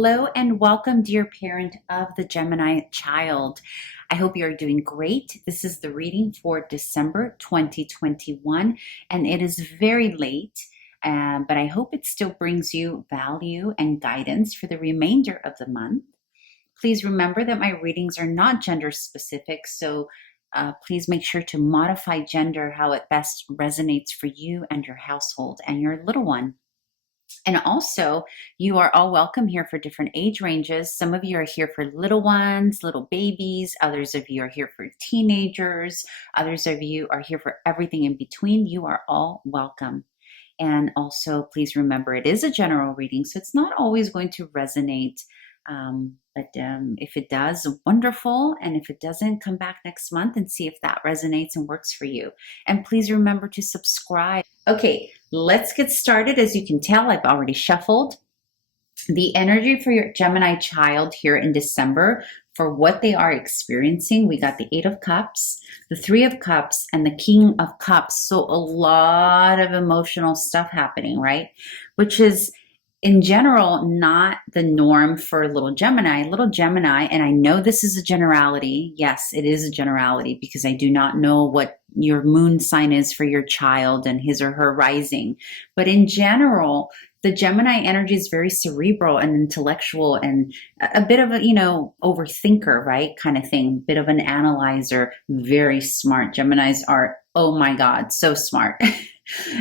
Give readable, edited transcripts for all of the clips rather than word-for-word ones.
Hello and welcome, dear parent of the Gemini child. I hope you are doing great. This is the reading for December 2021, and it is very late, but I hope it still brings you value and guidance for the remainder of the month. Please remember that my readings are not gender specific, so please make sure to modify gender how it best resonates for you and your household and your little one. And also, you are all welcome here for different age ranges. Some of you are here for little ones, little babies. Others of you are here for teenagers. Others of you are here for everything in between. You are all welcome. And also, please remember, it is a general reading, so it's not always going to resonate. But if it does, wonderful. And if it doesn't, come back next month and see if that resonates and works for you. And please remember to subscribe. Okay, let's get started. As you can tell, I've already shuffled the energy for your Gemini child here in December for what they are experiencing. We got the Eight of Cups, the Three of Cups, and the King of Cups. So a lot of emotional stuff happening, right? Which is in general not the norm for little Gemini. Little Gemini, and I know this is a generality. Yes, it is a generality because I do not know what your moon sign is for your child and his or her rising. But in general, the Gemini energy is very cerebral and intellectual and a bit of a, overthinker, right? Kind of thing, bit of an analyzer, very smart. Geminis are, oh my God, so smart.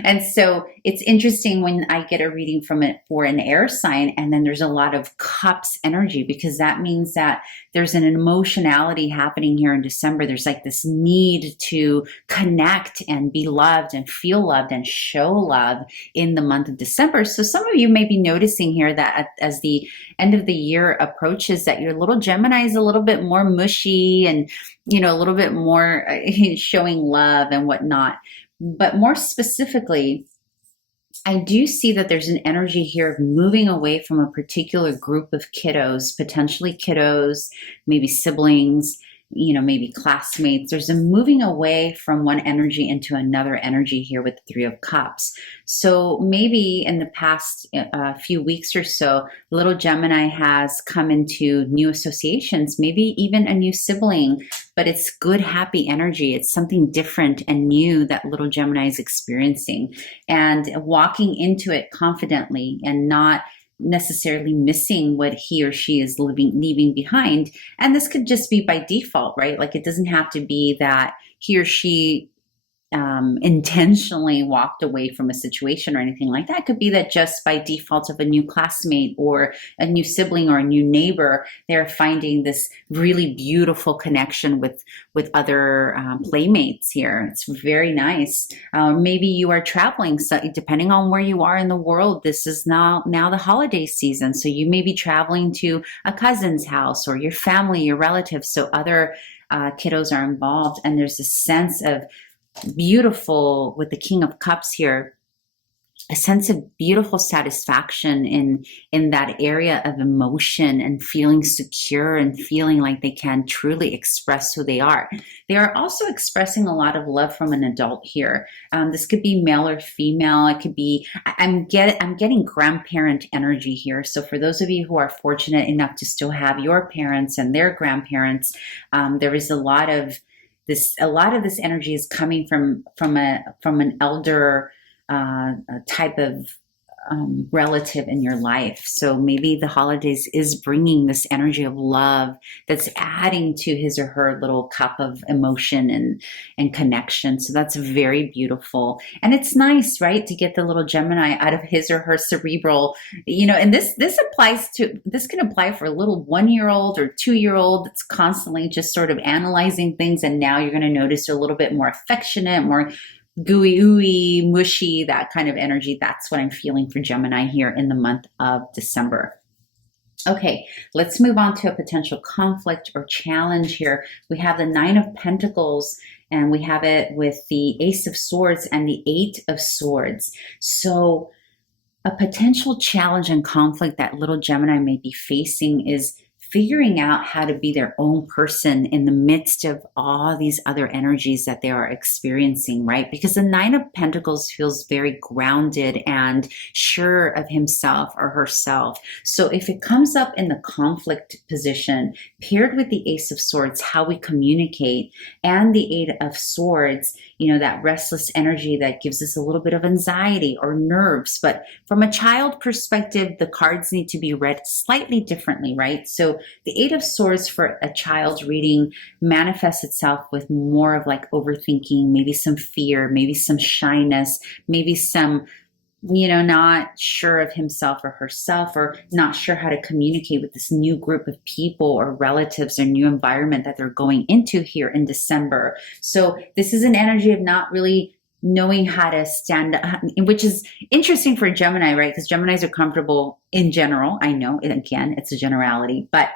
And so it's interesting when I get a reading from it for an air sign, and then there's a lot of cups energy, because that means that there's an emotionality happening here in December. There's like this need to connect and be loved and feel loved and show love in the month of December. So some of you may be noticing here that as the end of the year approaches, that your little Gemini is a little bit more mushy and, a little bit more showing love and whatnot. But more specifically, I do see that there's an energy here of moving away from a particular group of kiddos, potentially kiddos, maybe siblings, maybe classmates. There's a moving away from one energy into another energy here with the Three of Cups. So maybe in the past few weeks or so, little Gemini has come into new associations, maybe even a new sibling, but it's good, happy energy. It's something different and new that little Gemini is experiencing, and walking into it confidently and not necessarily missing what he or she is leaving behind. And this could just be by default, right? Like, it doesn't have to be that he or she intentionally walked away from a situation or anything like that. It could be that just by default of a new classmate or a new sibling or a new neighbor, they're finding this really beautiful connection with other playmates here. It's very nice. Maybe you are traveling, so depending on where you are in the world, this is now the holiday season. So you may be traveling to a cousin's house or your family, your relatives, so other kiddos are involved, and there's a sense of beautiful, with the King of Cups here, a sense of beautiful satisfaction in that area of emotion and feeling secure and feeling like they can truly express who they are. They are also expressing a lot of love from an adult here. This could be male or female. It could be, I'm getting grandparent energy here. So for those of you who are fortunate enough to still have your parents and their grandparents, there is a lot of this energy is coming from an elder type of relative in your life. So maybe the holidays is bringing this energy of love that's adding to his or her little cup of emotion and connection. So that's very beautiful. And it's nice, right, to get the little Gemini out of his or her cerebral, and this can apply for a little 1-year-old or 2-year-old that's constantly just sort of analyzing things. And now you're going to notice they're a little bit more affectionate, more gooey, ooey, mushy, that kind of energy. That's what I'm feeling for Gemini here in the month of December. Okay, let's move on to a potential conflict or challenge here. We have the Nine of Pentacles, and we have it with the Ace of Swords and the Eight of Swords. So a potential challenge and conflict that little Gemini may be facing is figuring out how to be their own person in the midst of all these other energies that they are experiencing, right? Because the Nine of Pentacles feels very grounded and sure of himself or herself. So if it comes up in the conflict position, paired with the Ace of Swords, how we communicate, and the Eight of Swords, you know, that restless energy that gives us a little bit of anxiety or nerves. But from a child perspective, the cards need to be read slightly differently, right? So the Eight of Swords for a child's reading manifests itself with more of like overthinking, maybe some fear, maybe some shyness, maybe some, you know, not sure of himself or herself, or not sure how to communicate with this new group of people or relatives or new environment that they're going into here in December. So this is an energy of not really knowing how to stand up, which is interesting for Gemini, right? Because Geminis are comfortable in general. I know, again, it's a generality, but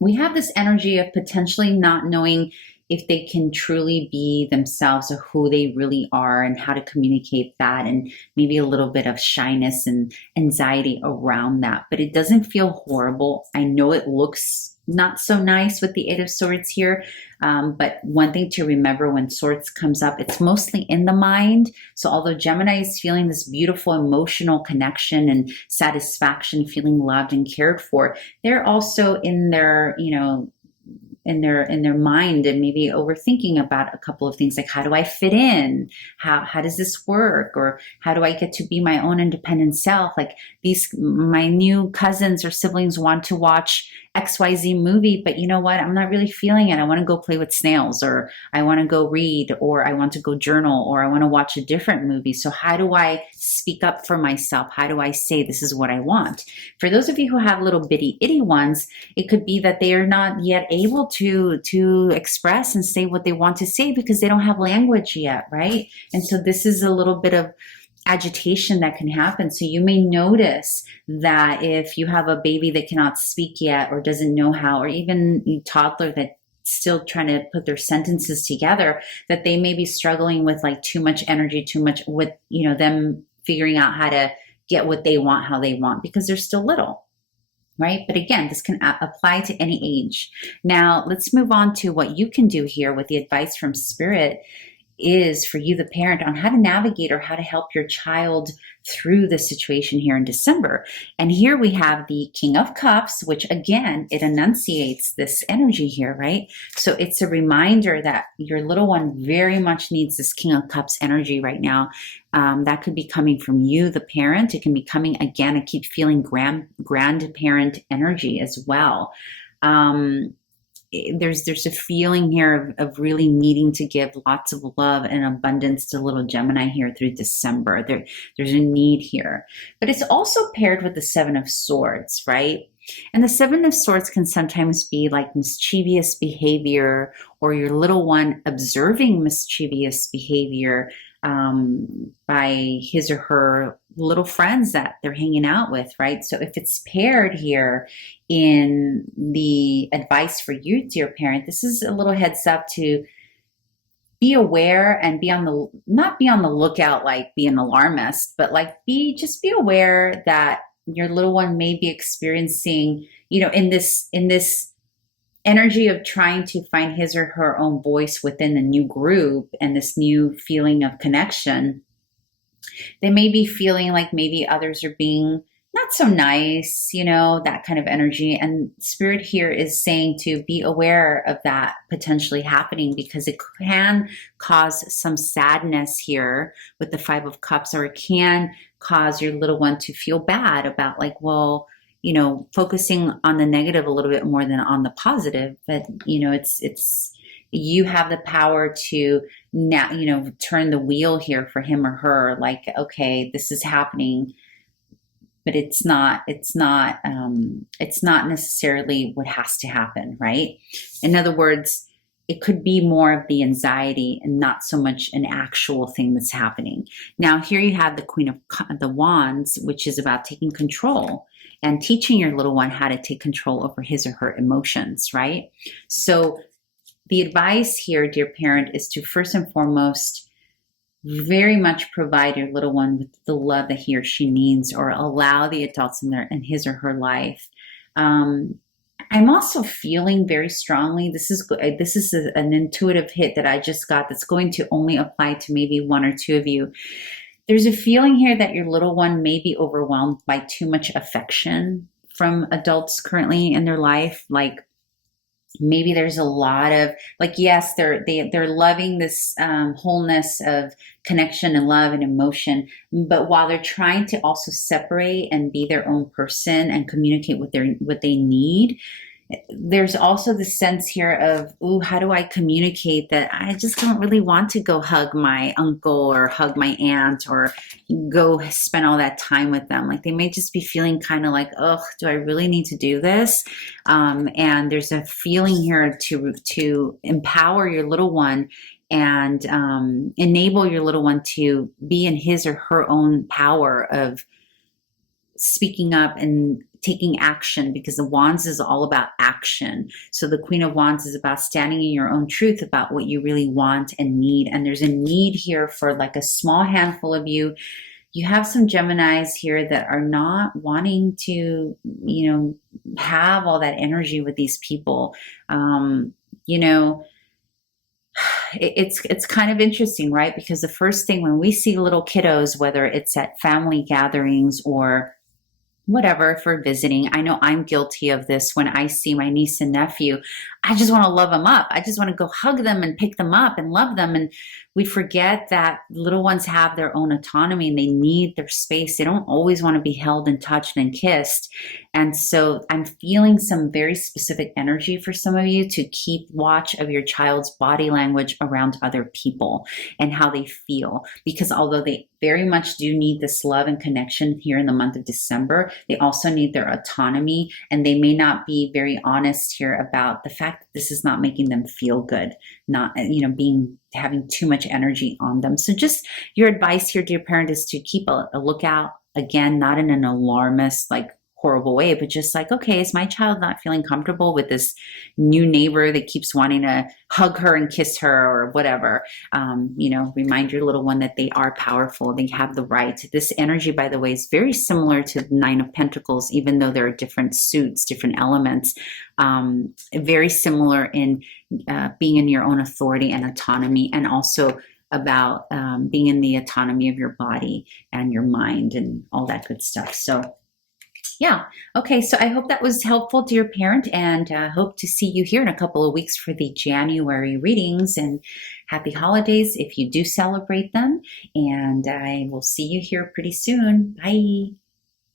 we have this energy of potentially not knowing if they can truly be themselves or who they really are and how to communicate that, and maybe a little bit of shyness and anxiety around that. But it doesn't feel horrible. I know it looks not so nice with the Eight of Swords here, but one thing to remember when Swords comes up, it's mostly in the mind. So although Gemini is feeling this beautiful emotional connection and satisfaction, feeling loved and cared for, they're also in their, you know, in their mind, and maybe overthinking about a couple of things, like how do I fit in? How does this work? Or how do I get to be my own independent self? Like my new cousins or siblings want to watch XYZ movie, but you know what? I'm not really feeling it. I want to go play with snails, or I want to go read, or I want to go journal, or I want to watch a different movie. So how do I speak up for myself? How do I say this is what I want? For those of you who have little bitty itty ones, it could be that they are not yet able to express and say what they want to say because they don't have language yet, right? And so this is a little bit of agitation that can happen. So you may notice that if you have a baby that cannot speak yet or doesn't know how, or even a toddler that still trying to put their sentences together, that they may be struggling with like too much energy, too much with, you know, them figuring out how to get what they want, how they want, because they're still little. Right? But again, this can apply to any age. Now, let's move on to what you can do here with the advice from Spirit is for you, the parent, on how to navigate or how to help your child through the situation here in December. And here we have the King of Cups, which again, it enunciates this energy here, right? So it's a reminder that your little one very much needs this King of Cups energy right now. That could be coming from you, the parent. It can be coming, again, I keep feeling grandparent energy as well. There's a feeling here of really needing to give lots of love and abundance to little Gemini here through December. There's a need here. But it's also paired with the Seven of Swords, right? And the Seven of Swords can sometimes be like mischievous behavior, or your little one observing mischievous behavior by his or her little friends that they're hanging out with, right? So if it's paired here in the advice for you, dear parent, this is a little heads up to be aware and not be on the lookout, like be an alarmist, but like just be aware that your little one may be experiencing, you know, in this energy of trying to find his or her own voice within the new group and this new feeling of connection. They may be feeling like maybe others are being not so nice, you know, that kind of energy. And Spirit here is saying to be aware of that potentially happening, because it can cause some sadness here with the Five of Cups, or it can cause your little one to feel bad about like, well, you know, focusing on the negative a little bit more than on the positive. But, you know, it's you have the power to now, you know, turn the wheel here for him or her. Like, okay, this is happening, but it's not necessarily what has to happen, right? In other words, it could be more of the anxiety and not so much an actual thing that's happening. Now, here you have the Queen of the Wands, which is about taking control and teaching your little one how to take control over his or her emotions, right? So the advice here, dear parent, is to first and foremost very much provide your little one with the love that he or she needs, or allow the adults in his or her life I'm also feeling very strongly. This is an intuitive hit that I just got that's going to only apply to maybe one or two of you. There's a feeling here that your little one may be overwhelmed by too much affection from adults currently in their life. Like maybe there's a lot of, like, yes, they're loving this wholeness of connection and love and emotion, but while they're trying to also separate and be their own person and communicate what they need, there's also the sense here of, ooh, how do I communicate that I just don't really want to go hug my uncle or hug my aunt or go spend all that time with them. Like they may just be feeling kind of like, oh, do I really need to do this? And there's a feeling here to empower your little one and enable your little one to be in his or her own power of speaking up and taking action, because the Wands is all about action. So the Queen of Wands is about standing in your own truth about what you really want and need. And there's a need here for like a small handful of you. You have some Geminis here that are not wanting to, have all that energy with these people. It's kind of interesting, right? Because the first thing when we see little kiddos, whether it's at family gatherings or whatever, for visiting. I know I'm guilty of this. When I see my niece and nephew, I just want to love them up. I just want to go hug them and pick them up and love them. And we forget that little ones have their own autonomy and they need their space. They don't always want to be held and touched and kissed. And so I'm feeling some very specific energy for some of you to keep watch of your child's body language around other people and how they feel. Because although they very much do need this love and connection here in the month of December, they also need their autonomy, and they may not be very honest here about the fact that this is not making them feel good, not, having too much energy on them. So just your advice here, dear parent, is to keep a lookout, again, not in an alarmist, like horrible way, but just like, okay, is my child not feeling comfortable with this new neighbor that keeps wanting to hug her and kiss her or whatever? Remind your little one that they are powerful. They have the right. This energy, by the way, is very similar to the Nine of Pentacles, even though there are different suits, different elements. Very similar in being in your own authority and autonomy, and also about being in the autonomy of your body and your mind and all that good stuff. So yeah. Okay. So I hope that was helpful, dear parent, and hope to see you here in a couple of weeks for the January readings, and happy holidays if you do celebrate them. And I will see you here pretty soon. Bye.